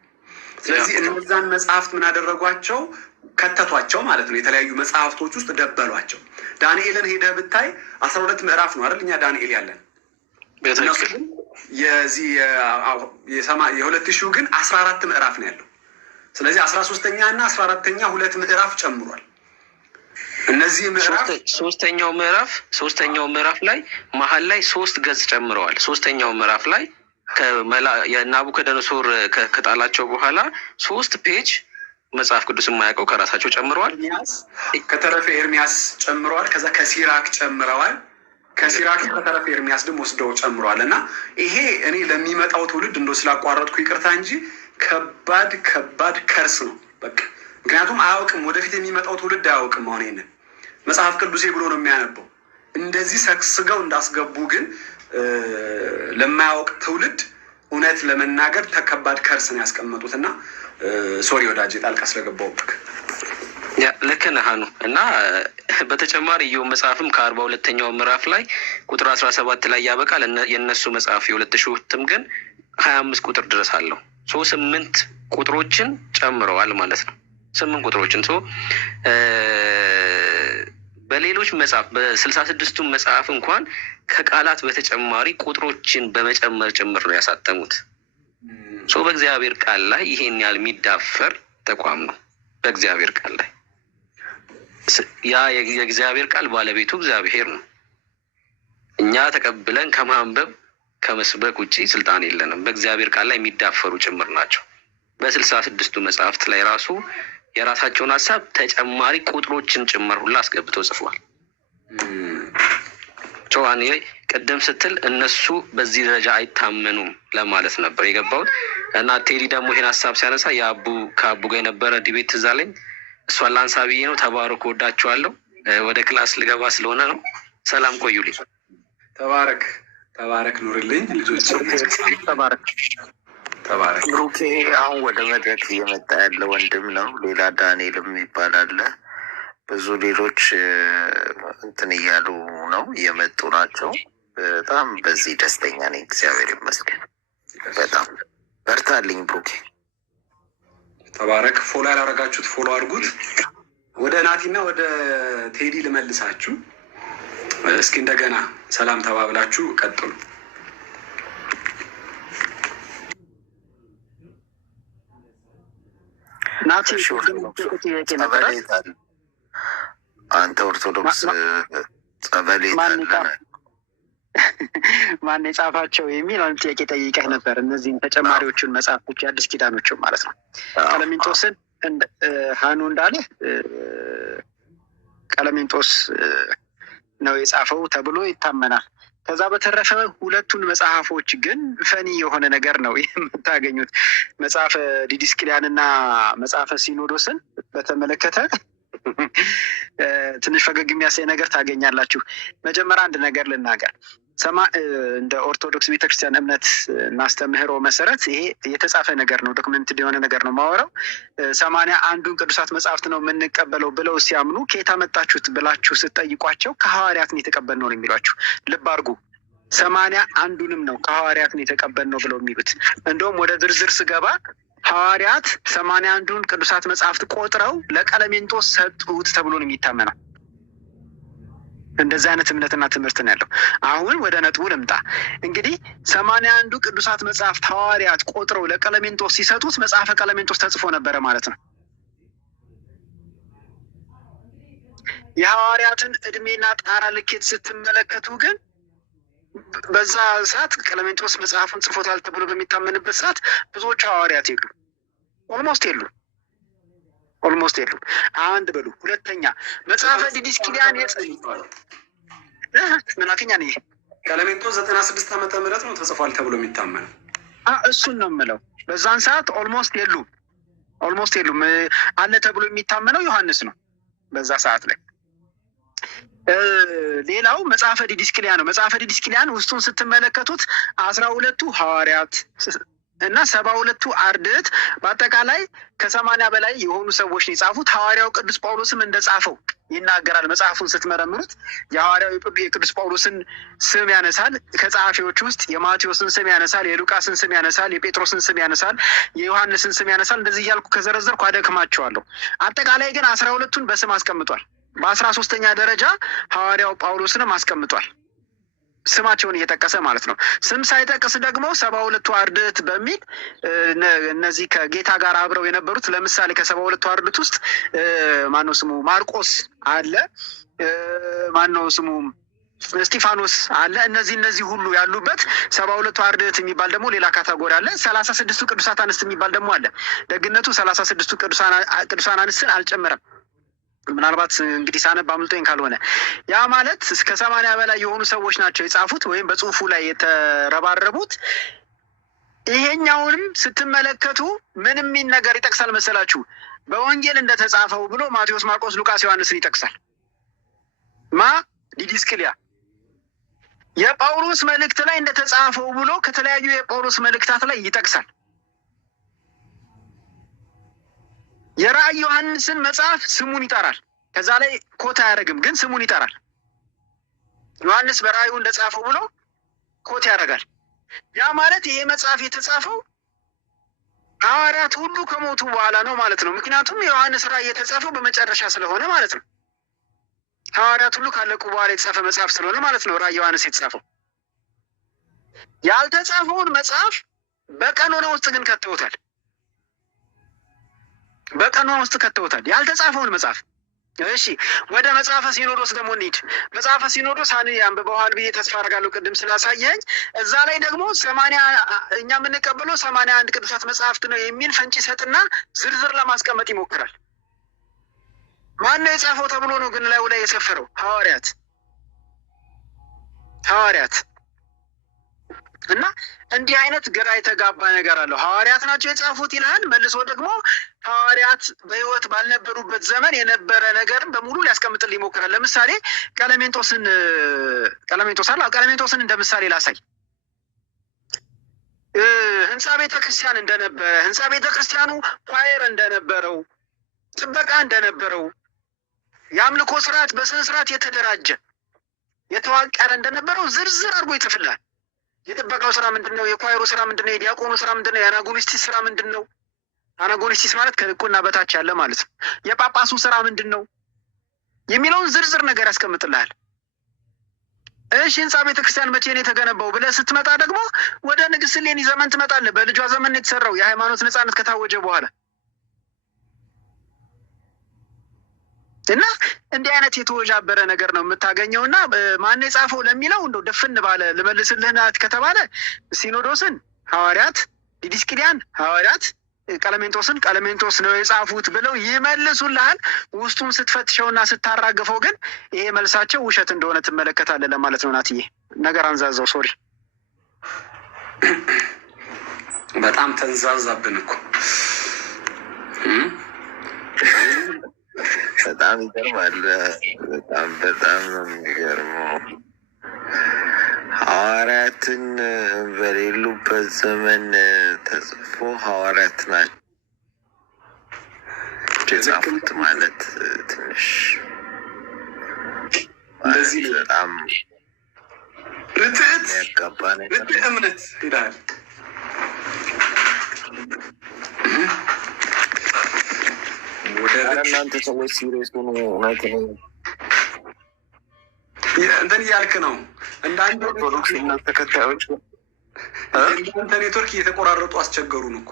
ስለዚህ እነዛን መጽሐፍት ምን አደረጓቸው? ከተቷቸው ማለት ነው። የተለያዩ መጽሐፍቶች ውስጥ ደበሏቸው። ዳንኤልን ሄደህ ብታይ 12 ምዕራፍ ነው አይደል? እኛ ዳንኤል ያለን እነሱ ግን የዚህ የሁለት ሺው ግን 14 ምዕራፍ ነው ያለው። ስለዚህ 13ኛ እና 14ኛ 2 ምዕራፍ ጨምሯል። እነዚህ ምዕራፍ ሶስተኛው ምዕራፍ ላይ መሀል ላይ 3 ገጽ ጨምረዋል። ሶስተኛው ምዕራፍ ላይ የናቡከደነጾር ከጣላቸው በኋላ 3 ፔጅ መጽሐፍ ቅዱስ የማያውቀው ከራሳቸው ጨምረዋል። ከተረፈ ኤርሚያስ ጨምረዋል። ከዛ ከሲራክ ጨምረዋል። ከሲራክ ከተረፈ ኤርሚያስ ደግሞ ወስደው ጨምረዋል። እና ይሄ እኔ ለሚመጣው ትውልድ እንደው ስላቋረጥኩ ይቅርታ እንጂ ከባድ ከርስ ነው በቃ። ምክንያቱም አያውቅም፣ ወደፊት የሚመጣው ትውልድ አያውቅም። አሁን ይሄንን መጽሐፍ ቅዱሴ ብሎ ነው የሚያነበው። እንደዚህ ሰግስገው እንዳስገቡ ግን ለማያውቅ ትውልድ እውነት ለመናገር ተከባድ ከርስ ነው ያስቀመጡት። እና ሶሪ ወዳጅ ጣልቃ ስለገባሁብህ። ልክ ነህ ሀኑ። እና በተጨማሪ ኢዮብ መጽሐፍም ከ42ኛው ምዕራፍ ላይ ቁጥር 17 ላይ ያበቃል። የእነሱ መጽሐፍ የሁለት ሺው እትም ግን 25 ቁጥር ድረስ አለው። 8 ቁጥሮችን ጨምረዋል ማለት ነው። 8 ቁጥሮችን በሌሎች መጽሐፍ በ66ቱ መጽሐፍ እንኳን ከቃላት በተጨማሪ ቁጥሮችን በመጨመር ጭምር ነው ያሳተሙት። በእግዚአብሔር ቃል ላይ ይሄን ያህል የሚዳፈር ተቋም ነው። በእግዚአብሔር ቃል ላይ ያ የእግዚአብሔር ቃል ባለቤቱ እግዚአብሔር ነው። እኛ ተቀብለን ከማንበብ ከመስበክ ውጭ ስልጣን የለንም። በእግዚአብሔር ቃል ላይ የሚዳፈሩ ጭምር ናቸው። በ66ቱ መጽሐፍት ላይ ራሱ የራሳቸውን ሀሳብ ተጨማሪ ቁጥሮችን ጭምር ሁላ አስገብተው ጽፏል። ጨዋኔ ቅድም ስትል እነሱ በዚህ ደረጃ አይታመኑም ለማለት ነበር የገባሁት። እና ቴዲ ደግሞ ይሄን ሀሳብ ሲያነሳ ከአቡ ጋር የነበረ ዲቤት ትዝ አለኝ። እሷን ላንሳ ብዬ ነው። ተባረክ፣ ወዳችኋለሁ። ወደ ክላስ ልገባ ስለሆነ ነው። ሰላም ቆዩልኝ። ተባረክ፣ ኑርልኝ ልጆች። ተባረክ። ብሩኬ አሁን ወደ መድረክ እየመጣ ያለ ወንድም ነው። ሌላ ዳንኤልም ይባላል። ብዙ ሌሎች እንትን እያሉ ነው፣ እየመጡ ናቸው። በጣም በዚህ ደስተኛ ነኝ። እግዚአብሔር ይመስገን። በጣም በርታልኝ ብሩኬ። ተባረክ። ፎሎ ያላረጋችሁት ፎሎ አድርጉት። ወደ ናቲና ወደ ቴዲ ልመልሳችሁ። እስኪ እንደገና ሰላም ተባብላችሁ ቀጥሉ። ናቲ አንተ ኦርቶዶክስ ጸበሌት ማን የጻፋቸው የሚል አንድ ጥያቄ ጠይቀህ ነበር። እነዚህም ተጨማሪዎቹን መጽሐፎች የአዲስ ኪዳኖችን ማለት ነው። ቀለሜንጦስን ሀኑ እንዳለ ቀለሜንጦስ ነው የጻፈው ተብሎ ይታመናል። ከዛ በተረፈ ሁለቱን መጽሐፎች ግን ፈኒ የሆነ ነገር ነው የምታገኙት። መጽሐፈ ዲድስቅልያንና መጽሐፈ ሲኖዶስን በተመለከተ ትንሽ ፈገግ የሚያሳይ ነገር ታገኛላችሁ። መጀመሪያ አንድ ነገር ልናገር። እንደ ኦርቶዶክስ ቤተክርስቲያን እምነት እናስተምህሮ መሰረት ይሄ የተጻፈ ነገር ነው፣ ዶክመንት የሆነ ነገር ነው ማወራው። 81ዱን ቅዱሳት መጽሐፍት ነው የምንቀበለው ብለው ሲያምኑ ከየት አመጣችሁት ብላችሁ ስትጠይቋቸው ከሐዋርያት ነው የተቀበልነው ነው የሚሏችሁ። ልብ አድርጉ። 81ዱንም ነው ከሐዋርያት ነው የተቀበልነው ብለው የሚሉት። እንደውም ወደ ዝርዝር ስገባ ሐዋርያት 81ዱን ቅዱሳት መጽሐፍት ቆጥረው ለቀለሜንጦስ ሰጡት ተብሎ ነው የሚታመነው። እንደዚህ አይነት እምነትና ትምህርት ነው ያለው። አሁን ወደ ነጥቡ ልምጣ። እንግዲህ 81 ቅዱሳት መጽሐፍት ሐዋርያት ቆጥረው ለቀለሜንጦስ ሲሰጡት መጽሐፈ ቀለሜንጦስ ተጽፎ ነበረ ማለት ነው። የሐዋርያትን እድሜና ጣራ ልኬት ስትመለከቱ ግን በዛ ሰዓት ቀለሜንጦስ መጽሐፉን ጽፎታል ተብሎ በሚታመንበት ሰዓት ብዙዎቹ ሐዋርያት የሉ፣ ኦልሞስት የሉ። አንድ በሉ። ሁለተኛ መጽሐፈ ዲድስቅልያን ምናክኛ ነ ቀለሜንጦስ 96 ዓመተ ምህረት ነው ተጽፏል ተብሎ የሚታመን እሱን ነው የምለው። በዛን ሰዓት ኦልሞስት የሉም አለ ተብሎ የሚታመነው ዮሐንስ ነው በዛ ሰዓት ላይ። ሌላው መጽሐፈ ዲድስቅልያ ነው። መጽሐፈ ዲድስቅልያን ውስጡን ስትመለከቱት 12 ሐዋርያት እና 72 አርድእት በአጠቃላይ ከ80 በላይ የሆኑ ሰዎች ነው የጻፉት። ሐዋርያው ቅዱስ ጳውሎስም እንደጻፈው ይናገራል። መጽሐፉን ስትመረምሩት የሐዋርያው የቅዱስ ጳውሎስን ስም ያነሳል። ከጸሐፊዎች ውስጥ የማቴዎስን ስም ያነሳል፣ የሉቃስን ስም ያነሳል፣ የጴጥሮስን ስም ያነሳል፣ የዮሐንስን ስም ያነሳል። እንደዚህ እያልኩ ከዘረዘርኩ አደክማቸዋለሁ። አጠቃላይ ግን 12ቱን በስም አስቀምጧል። በ13ኛ ደረጃ ሐዋርያው ጳውሎስንም አስቀምጧል፣ ስማቸውን እየጠቀሰ ማለት ነው። ስም ሳይጠቅስ ደግሞ 72 አርድእት በሚል እነዚህ ከጌታ ጋር አብረው የነበሩት ለምሳሌ ከ72 አርድእት ውስጥ ማነው ስሙ ማርቆስ አለ፣ ማነው ስሙ እስጢፋኖስ አለ። እነዚህ ሁሉ ያሉበት 72 አርድእት የሚባል ደግሞ ሌላ ካታጎሪ አለ። 36ቱ ቅዱሳት አንስት የሚባል ደግሞ አለ። ደግነቱ 36ቱ ቅዱሳን አንስትን አልጨመረም። ምናልባት እንግዲህ ሳነብ አምልጦኝ ካልሆነ ያ ማለት እስከ 80 በላይ የሆኑ ሰዎች ናቸው የጻፉት ወይም በጽሁፉ ላይ የተረባረቡት። ይሄኛውንም ስትመለከቱ ምን የሚል ነገር ይጠቅሳል መሰላችሁ? በወንጌል እንደተጻፈው ብሎ ማቴዎስ፣ ማርቆስ፣ ሉቃስ፣ ዮሐንስን ይጠቅሳል። ዲድስቅልያ የጳውሎስ መልእክት ላይ እንደተጻፈው ብሎ ከተለያዩ የጳውሎስ መልእክታት ላይ ይጠቅሳል። የራእይ ዮሐንስን መጽሐፍ ስሙን ይጠራል። ከዛ ላይ ኮት አያደርግም፣ ግን ስሙን ይጠራል። ዮሐንስ በራእዩ እንደጻፈው ብሎ ኮት ያደርጋል። ያ ማለት ይሄ መጽሐፍ የተጻፈው ሐዋርያት ሁሉ ከሞቱ በኋላ ነው ማለት ነው። ምክንያቱም የዮሐንስ ራእይ የተጻፈው በመጨረሻ ስለሆነ ማለት ነው። ሐዋርያት ሁሉ ካለቁ በኋላ የተጻፈ መጽሐፍ ስለሆነ ማለት ነው ራእይ ዮሐንስ የተጻፈው። ያልተጻፈውን መጽሐፍ በቀኖና ውስጥ ግን ከተውታል። ያልተጻፈውን መጽሐፍ። እሺ ወደ መጽሐፈ ሲኖዶስ ደግሞ እንሂድ። መጽሐፈ ሲኖዶስ አንብበዋል ብዬ ተስፋ አደርጋለሁ ቅድም ስላሳየኝ። እዛ ላይ ደግሞ 80 እኛ የምንቀበለው 81 ቅዱሳት መጽሐፍት ነው የሚል ፍንጭ ይሰጥና ዝርዝር ለማስቀመጥ ይሞክራል። ማን ነው የጻፈው ተብሎ ነው ግን ላዩ ላይ የሰፈረው? ሐዋርያት እና እንዲህ አይነት ግራ የተጋባ ነገር አለው። ሐዋርያት ናቸው የጻፉት ይልሃል። መልሶ ደግሞ ሐዋርያት በሕይወት ባልነበሩበት ዘመን የነበረ ነገርን በሙሉ ሊያስቀምጥል ይሞክራል። ለምሳሌ ቀለሜንጦስን እንደ ምሳሌ ላሳይ። ህንፃ ቤተክርስቲያን እንደነበረ፣ ህንፃ ቤተክርስቲያኑ ኳየር እንደነበረው፣ ጥበቃ እንደነበረው፣ የአምልኮ ስርዓት በስነ ስርዓት የተደራጀ የተዋቀረ እንደነበረው ዝርዝር አድርጎ ይጽፍላል። የጥበቃው ስራ ምንድን ነው? የኳይሮ ስራ ምንድን ነው? የዲያቆኑ ስራ ምንድን ነው? የአናጎኒስቲስ ስራ ምንድን ነው? አናጎኒስቲስ ማለት ከልቁና በታች ያለ ማለት ነው። የጳጳሱ ስራ ምንድን ነው የሚለውን ዝርዝር ነገር ያስቀምጥልሃል። እሺ ህንፃ ቤተክርስቲያን መቼ ነው የተገነባው ብለህ ስትመጣ ደግሞ ወደ ንግስት እሌኒ ዘመን ትመጣለህ። በልጇ ዘመን ነው የተሰራው፣ የሃይማኖት ነፃነት ከታወጀ በኋላ እና እንዲህ አይነት የተወዣበረ ነገር ነው የምታገኘው። እና ማን የጻፈው ለሚለው እንደው ደፍን ባለ ልመልስልህ ናት ከተባለ ሲኖዶስን ሐዋርያት፣ ዲድስቅልያን ሐዋርያት፣ ቀለሜንጦስ ነው የጻፉት ብለው ይመልሱልሃል። ውስጡን ስትፈትሸውና ስታራግፈው ግን ይሄ መልሳቸው ውሸት እንደሆነ ትመለከታለህ ለማለት ነው። ናትዬ ነገር አንዛዛው። ሶሪ በጣም ተንዛዛብን እኮ በጣም ይገርማል። በጣም ነው የሚገርመው። ሐዋርያትን በሌሉበት ዘመን ተጽፎ ሐዋርያት ናቸው የጻፉት ማለት ትንሽ እንደዚህ በጣም ርትዕት ያጋባ ነገር እምነት ይላል። እናንተ ሰዎች ሲሪየስ ሆኑ። እውነት ነው እንትን እያልክ ነው እንዳንተ ኦርቶዶክስ እምነት ተከታዮች እንዳንተ ኔትወርክ እየተቆራረጡ አስቸገሩን እኮ።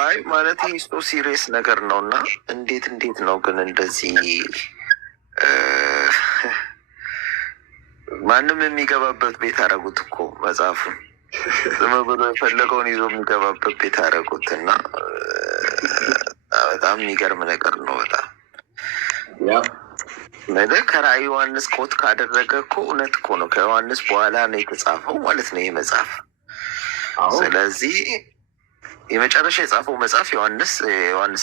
አይ ማለት ሂስቶ ሲሪየስ ነገር ነው እና እንዴት ነው ግን እንደዚህ ማንም የሚገባበት ቤት አደረጉት እኮ መጽሐፉን ዝም ብሎ የፈለገውን ይዞ የሚገባበት ቤት አደረጉት እና በጣም የሚገርም ነገር ነው። በጣም ከራዕይ ዮሐንስ ኮት ካደረገ እኮ እውነት እኮ ነው። ከዮሐንስ በኋላ ነው የተጻፈው ማለት ነው ይህ መጽሐፍ። ስለዚህ የመጨረሻ የጻፈው መጽሐፍ ዮሐንስ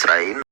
ራዕይን